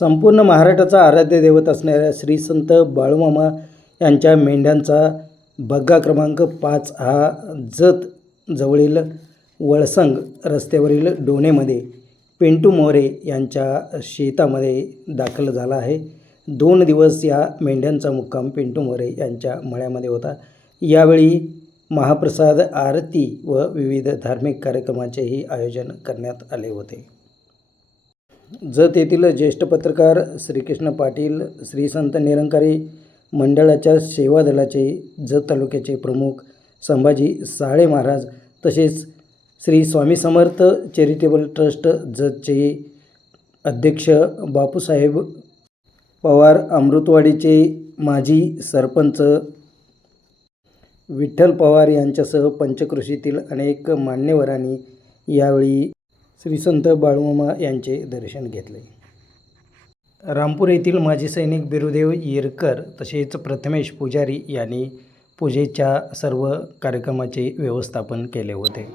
संपूर्ण महाराष्ट्राचा आराध्य दैवत असणाऱ्या श्री संत बाळूमामा यांच्या मेंढ्यांचा बग्गा क्रमांक पाच हा जत जवळील वळसंग रस्त्यावरील डोणेमध्ये पिंटू मोरे यांच्या शेतामध्ये दाखल झाला आहे. दोन दिवस या मेंढ्यांचा मुक्काम पिंटू मोरे यांच्या मळ्यामध्ये होता. यावेळी महाप्रसाद आरती व विविध धार्मिक कार्यक्रमाचेही आयोजन करण्यात आले होते. जत येथील ज्येष्ठ पत्रकार श्रीकृष्ण पाटील श्री संत निरंकारी मंडळाच्या सेवा दलाचे जत तालुक्याचे प्रमुख संभाजी साळे महाराज तसेच श्री स्वामी समर्थ चॅरिटेबल ट्रस्ट जतचे अध्यक्ष बापूसाहेब पवार अमृतवाडीचे माजी सरपंच विठ्ठल पवार यांच्यासह पंचकृषीतील अनेक मान्यवरांनी यावेळी श्री संत बाळूमामा यांचे दर्शन घेतले. रामपूर येथील माजी सैनिक बिरुदेव येरकर तसेच प्रथमेश पुजारी यांनी पूजेच्या सर्व कार्यक्रमाचे व्यवस्थापन केले होते.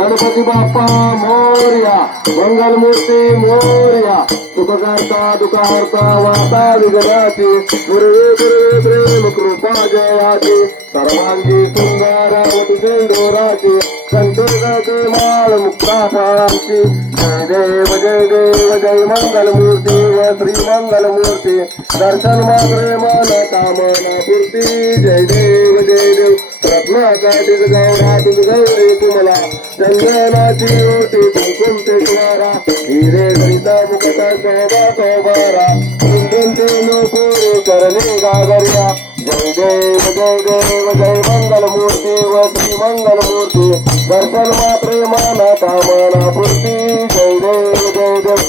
गणपती बाप्पा मोर्या. मंगलमूर्ती मोर्या. सुखकर्ता करता वाता विघ्नाची. गुरुवे गुरुवे प्रेम कृपा जयाची. सर्वांगी सुंदरावती सिंदुराची संतोषाची माळ मुक्ता फळांची जय देव जय देव जय मंगलमूर्ती व श्री मंगलमूर्ती दर्शन मात्रे मन कामना पूर्ती. जय देव जय देव. रत्नाकाठीच गौरा तुझ गौरी तुम्हाला चंदनाची ओटी कुंकुम तेश्वरा हिरे गणिता मुखता शोभा शोभारा कुंदन नको करणे गागर्या जय देव जय देव जय मंगलमूर्ती व श्री मंगलमूर्ती दर्शन मात्रे माना कामना पूर्ती जय देव जय देव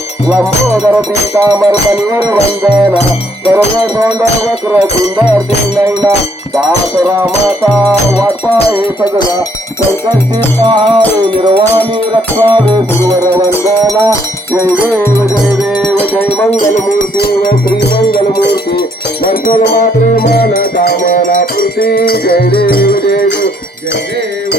सर्व सोंदर वक्र सुंदर नैना दास रामाचा वाटपाय सगळा संकष्टी सहाय निर्वाणी रक्षावे सुरवर वंदना जय देव जय देव जय मंगलमूर्ती व श्री मंगलमूर्ती दर्शन मात्रे मन कामना पूर्ती जय देव जय देव जय देव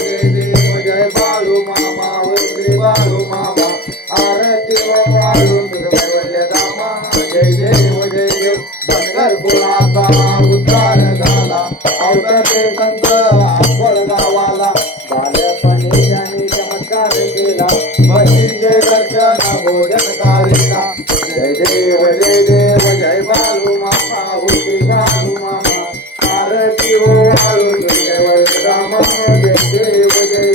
अवतरते संत आपण गावाला बालपणी ज्याने चमत्कार केला दर्शन भोजन जय देव जय देव जय बालू मामा बालू मामा आरती हो रामा जय देव जय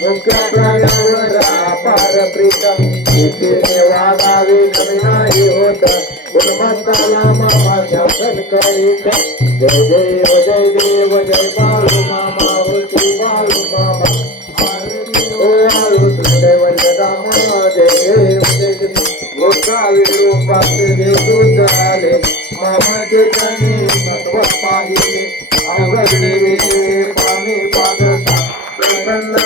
मुख्य प्राण्यावर अपार प्रीतम इथे नवीनाही होत गुणवंताला मामा शासन करीत जय जय देव जय मामा होती मामा मामाचे त्यांनी पाहिले अवघडले पाणी प्रसन्न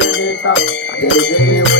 देता जय देव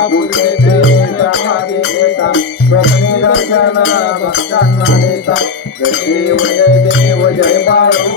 आत्मा बुद्धे रामागे देता दर्शना भक्तांना देता जय देव जय देव जय बाळू